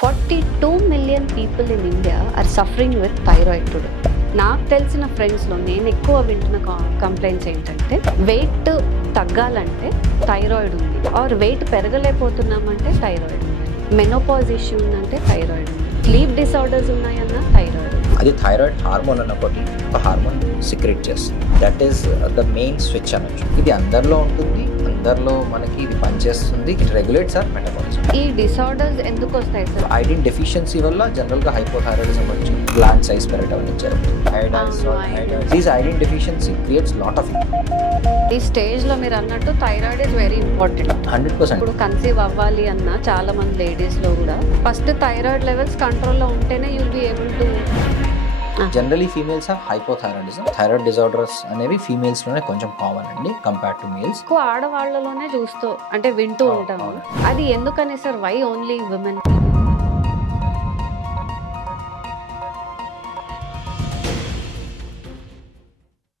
42 million people in India are suffering with thyroid today. నాకు తెలిసిన ఫ్రెండ్స్లో నేను ఎక్కువ వింటున్న కంప్లైంట్స్ ఏంటంటే వెయిట్ తగ్గాలంటే థైరాయిడ్ ఉంది, ఆర్ వెయిట్ పెరగలేకపోతున్నామంటే థైరాయిడ్ ఉంది, మెనోపాజ్ ఇష్యూ ఉందంటే థైరాయిడ్ ఉంది, స్లీప్ డిసార్డర్స్ ఉన్నాయన్న థైరాయిడ్. అది థైరాయిడ్ హార్మోన్ అన్నప్పటి ఒక హార్మోన్ సిక్రెట్ చేస్తుంది. That is the main switch అనొచ్చు. ఇది అందరిలో ఉంటుంది, అందరిలో మనకి ఇది పనిచేస్తుంది. It regulates our metabolism. ఈ డిసార్డర్స్ ఎందుకు వస్తాయి సార్? ఐడిన్ డెఫిషియన్సీ వల్ల జనరల్గా హైపోథైరాయిడిజం వచ్చి గ్లాండ్ సైజ్ పెరగడం అనేది జరుగుతుంది. This iodine deficiency creates lot of. ఈ స్టేజ్లో మీరు అన్నట్టు థైరాయిడ్ ఇస్ వెరీ ఇంపార్టెంట్. 100%. ఇప్పుడు కన్సీవ్ అవ్వాలి అన్న చాలా మంది లేడీస్లో కూడా ఫస్ట్ థైరాయిడ్ లెవెల్స్ కంట్రోల్లో ఉంటేనే you'll be able to. Generally females are hypothyroidism. Thyroid disorders అనేవి ఫీమేల్స్ లోనే కొంచెం కామన్ అండి కంపేర్ టు మేల్స్. ఎక్కువ ఆడవాళ్ళలోనే చూస్తూ అంటే వింటూ ఉంటాము. అది ఎందుకని సార్? Why only women?